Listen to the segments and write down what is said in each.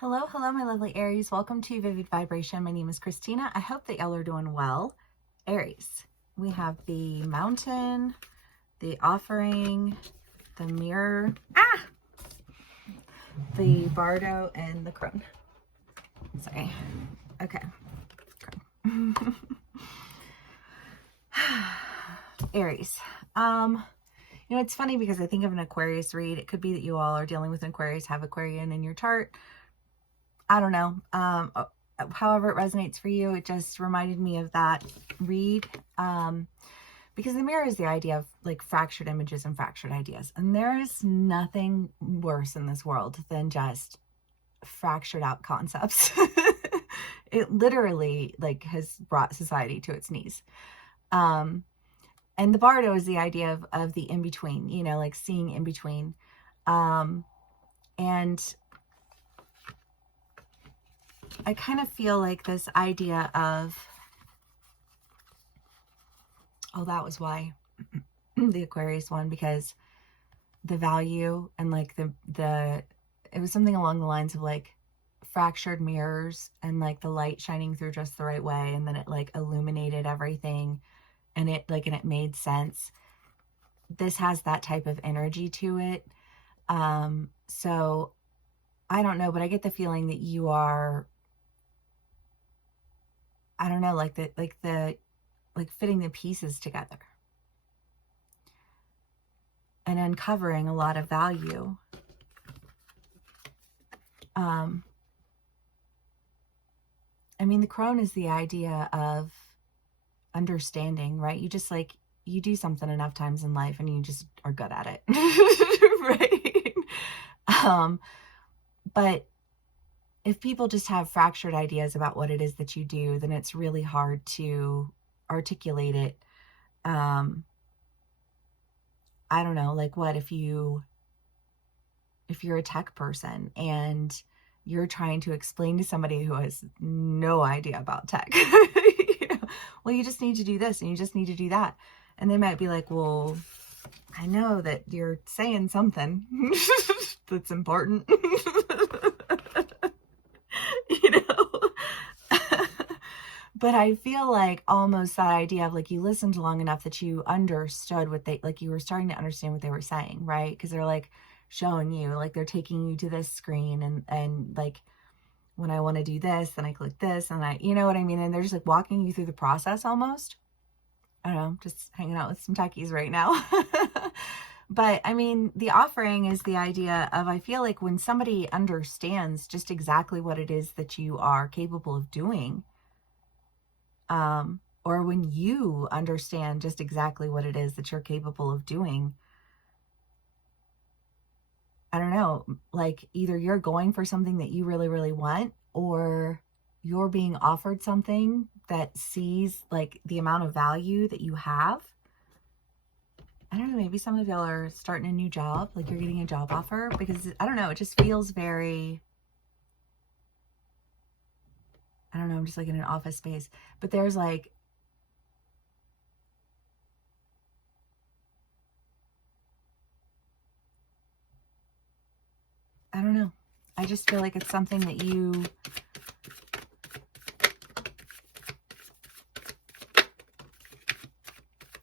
Hello, hello, my lovely Aries. Welcome to Vivid Vibration. My name is Christina. I hope that y'all are doing well. Aries, we have the Mountain, the Offering, the Mirror, the Bardo, and the Crone. Sorry. Okay. Aries. It's funny because I think of an Aquarius read. It could be that you all are dealing with an Aquarius, have Aquarian in your chart. I don't know. However it resonates for you, it just reminded me of that read. Because the mirror is the idea of like fractured images and fractured ideas. And there is nothing worse in this world than just fractured out concepts. It literally has brought society to its knees. And the Bardo is the idea of the in-between, like seeing in between. And I kind of feel like this idea of, that was why the Aquarius one, because the value and like it was something along the lines of like fractured mirrors and like the light shining through just the right way. And then it like illuminated everything and it made sense. This has that type of energy to it. So I don't know, but I get the feeling that you are, I don't know, like fitting the pieces together and uncovering a lot of value. The Crone is the idea of understanding, right? You just you do something enough times in life and you just are good at it. Right? But if people just have fractured ideas about what it is that you do, then it's really hard to articulate it. I don't know, like what if you're a tech person and you're trying to explain to somebody who has no idea about tech, well, you just need to do this and you just need to do that. And they might be like, well, I know that you're saying something that's important, But I feel like almost that idea of like you listened long enough that you understood what you were starting to understand what they were saying, right? Because they're like showing you, like they're taking you to this screen and like when I want to do this, then I click this and you know what I mean? And they're just like walking you through the process almost. I don't know, just hanging out with some techies right now. But the Offering is the idea of, I feel like when somebody understands just exactly what it is that you are capable of doing, or when you understand just exactly what it is that you're capable of doing, I don't know, like either you're going for something that you really, really want, or you're being offered something that sees like the amount of value that you have. I don't know, maybe some of y'all are starting a new job, like you're getting a job offer, because I don't know, it just feels very, I don't know, I'm just like in an office space, but there's like, I don't know. I just feel like it's something that you,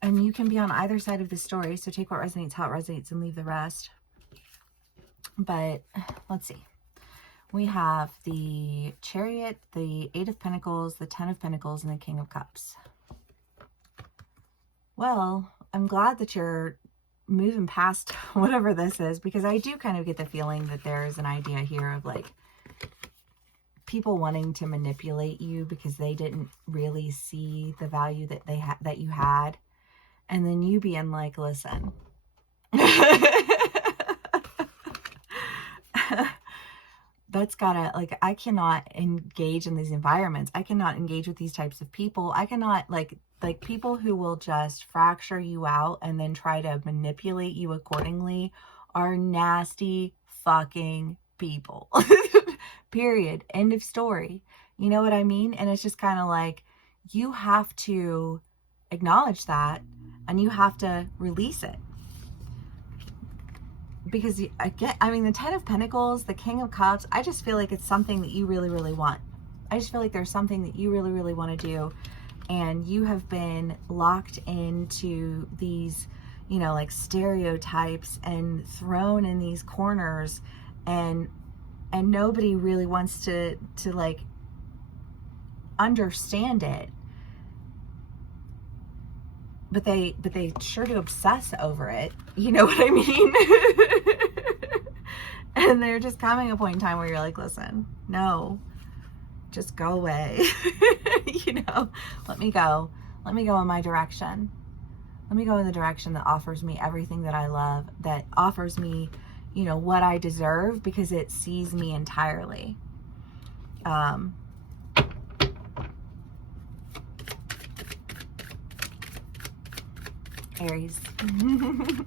and you can be on either side of the story. So take what resonates, how it resonates, and leave the rest. But let's see. We have the Chariot, the Eight of Pentacles, the Ten of Pentacles, and the King of Cups. Well, I'm glad that you're moving past whatever this is, because I do kind of get the feeling that there is an idea here of like people wanting to manipulate you because they didn't really see the value that that you had, and then you being like, listen, that's gotta, like, I cannot engage in these environments. I cannot engage with these types of people. I cannot like people who will just fracture you out and then try to manipulate you accordingly are nasty fucking people. Period. End of story. You know what I mean? And it's just kind of like, you have to acknowledge that and you have to release it. because again, I mean, the Ten of Pentacles, the King of Cups, I just feel like it's something that you really, really want. I just feel like there's something that you really, really want to do. And you have been locked into these, you know, like stereotypes and thrown in these corners, and nobody really wants to like understand it. But they sure do obsess over it. You know what I mean? And there just coming a point in time where you're like, listen, no, just go away. You know, let me go in my direction. Let me go in the direction that offers me everything that I love, that offers me, you know, what I deserve, because it sees me entirely. Aries. It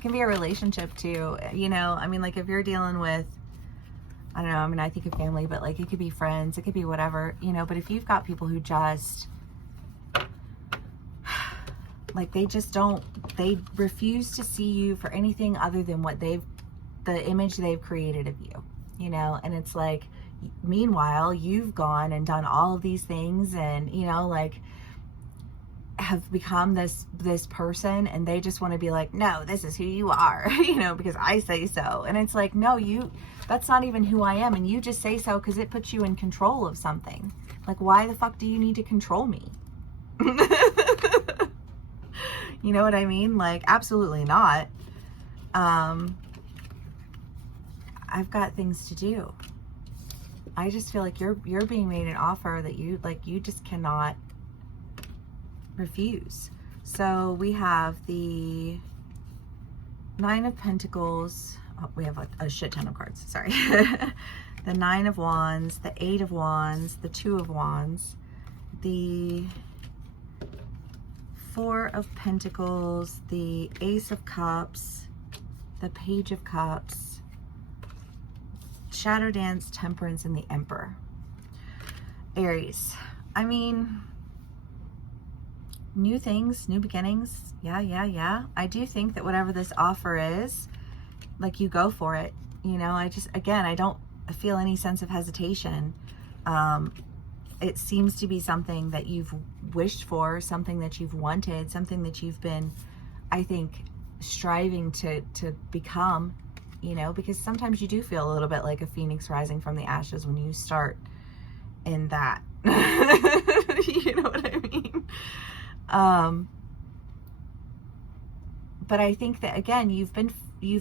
can be a relationship too, you know. I mean, like if you're dealing with, I don't know, I mean, I think of family, but like it could be friends, it could be whatever, you know. But if you've got people who just, like, they just don't, they refuse to see you for anything other than what the image they've created of you, you know. And it's like, meanwhile, you've gone and done all of these things and, you know, like, have become this person, and they just want to be like, no, this is who you are, you know, because I say so. And it's like, no, that's not even who I am, and you just say so because it puts you in control of something. Like, why the fuck do you need to control me? You know what I mean? Like, absolutely not. I've got things to do. I just feel like you're being made an offer that you just cannot refuse. So we have the Nine of Pentacles. Oh, we have a shit ton of cards. Sorry. The Nine of Wands, the Eight of Wands, the Two of Wands, the Four of Pentacles, the Ace of Cups, the Page of Cups, Shadow Dance, Temperance, and the Emperor. Aries. I mean, new things, new beginnings. Yeah. I do think that whatever this offer is, like, you go for it. You know, I don't feel any sense of hesitation. It seems to be something that you've wished for, something that you've wanted, something that you've been, I think, striving to become, you know, because sometimes you do feel a little bit like a phoenix rising from the ashes when you start in that. You know what I mean? But I think that, again, you've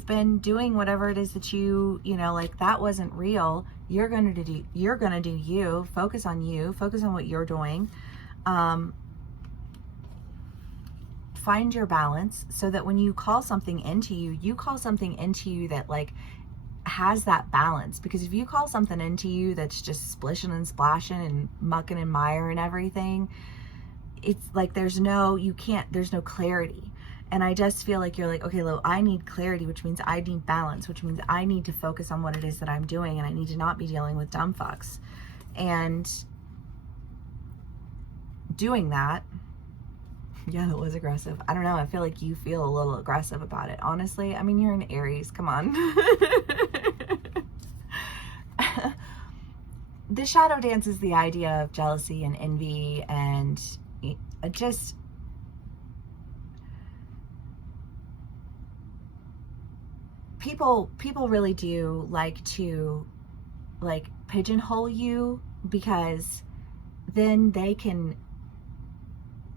been doing whatever it is that you know, like, that wasn't real. You're gonna do you. Focus on you. Focus on what you're doing. Find your balance so that when you call something into you, you call something into you that, like, has that balance. Because if you call something into you that's just splishing and splashing and mucking and mire and everything, it's like there's no clarity. And I just feel like you're like, okay, Lo, I need clarity, which means I need balance, which means I need to focus on what it is that I'm doing, and I need to not be dealing with dumb fucks. And doing that, yeah, that was aggressive. I don't know. I feel like you feel a little aggressive about it, honestly. I mean, you're an Aries. Come on. The shadow dance is the idea of jealousy and envy, and just people really do like to, like, pigeonhole you, because then they can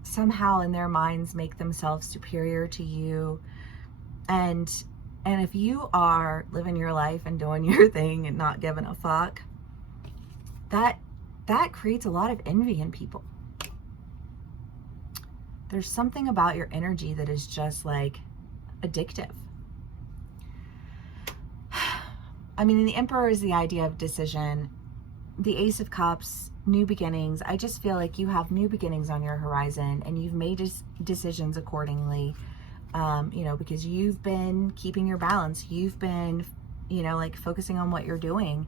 somehow in their minds make themselves superior to you. And if you are living your life and doing your thing and not giving a fuck, that creates a lot of envy in people. There's something about your energy that is just, like, addictive. I mean, the Emperor is the idea of decision. The Ace of Cups, new beginnings. I just feel like you have new beginnings on your horizon, and you've made decisions accordingly, you know, because you've been keeping your balance. You've been, you know, like, focusing on what you're doing,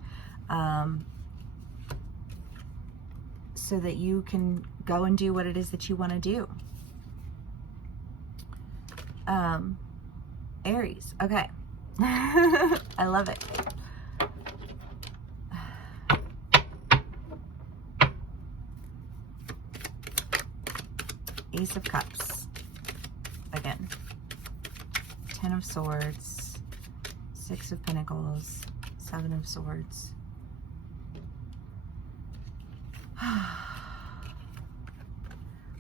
so that you can go and do what it is that you want to do. Aries. Okay. I love it. Ace of Cups. Again. Ten of Swords. Six of Pentacles. Seven of Swords.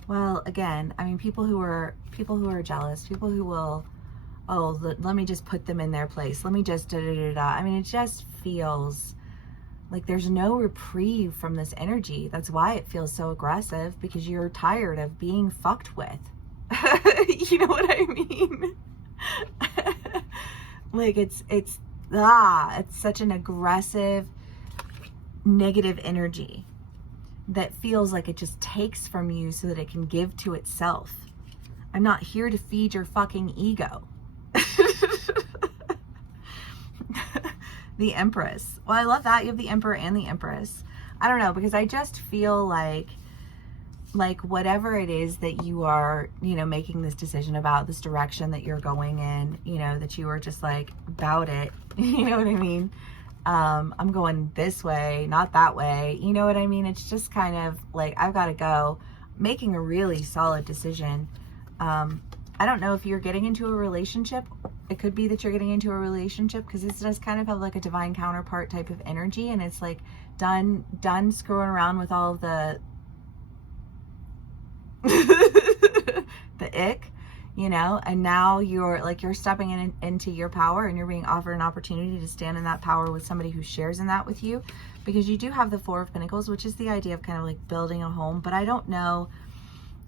Well, again, I mean, people who are jealous, people who will, oh, let me just put them in their place. Let me just da da da da. I mean, it just feels like there's no reprieve from this energy. That's why it feels so aggressive, because you're tired of being fucked with. You know what I mean? Like it's such an aggressive, negative energy that feels like it just takes from you so that it can give to itself. I'm not here to feed your fucking ego. The Empress. Well, I love that. You have the Emperor and the Empress. I don't know, because I just feel like whatever it is that you are, you know, making this decision about, this direction that you're going in, you know, that you are just like about it. You know what I mean? I'm going this way, not that way. You know what I mean? It's just kind of like, I've got to go, making a really solid decision. I don't know if you're getting into a relationship. It could be that you're getting into a relationship, because this does kind of have like a divine counterpart type of energy. And it's like done screwing around with all of the ick, you know, and now you're stepping into your power, and you're being offered an opportunity to stand in that power with somebody who shares in that with you, because you do have the Four of Pentacles, which is the idea of kind of like building a home. But I don't know,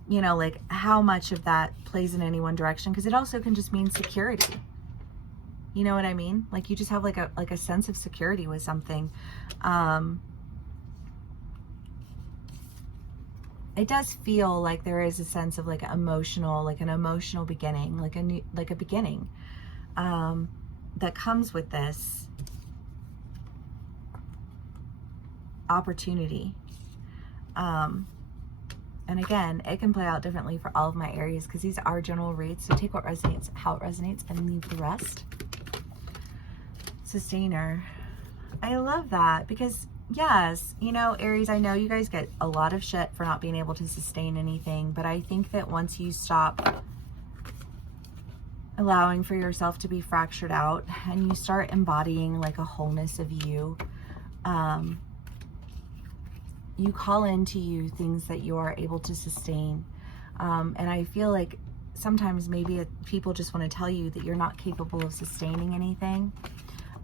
you know, like how much of that plays in any one direction, because it also can just mean security. You know what I mean? Like you just have like a sense of security with something. It does feel like there is a sense of like an emotional beginning, like a beginning that comes with this opportunity. And again, it can play out differently for all of my Aries, because these are general reads. So take what resonates, how it resonates, and leave the rest. Sustainer. I love that, because yes, you know, Aries, I know you guys get a lot of shit for not being able to sustain anything, but I think that once you stop allowing for yourself to be fractured out, and you start embodying like a wholeness of you, you call into you things that you are able to sustain. And I feel like sometimes maybe people just want to tell you that you're not capable of sustaining anything.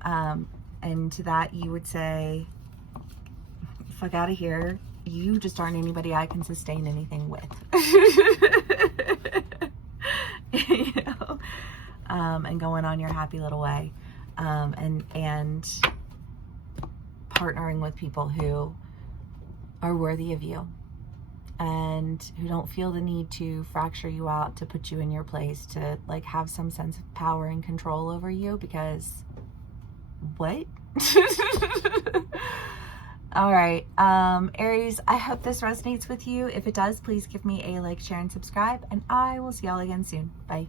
And to that you would say, fuck out of here. You just aren't anybody I can sustain anything with. You know? And going on your happy little way. And partnering with people who are worthy of you, and who don't feel the need to fracture you out to put you in your place, to like have some sense of power and control over you, because what? All right, Aries, I hope this resonates with you. If it does, please give me a like, share, and subscribe, and I will see y'all again soon. Bye.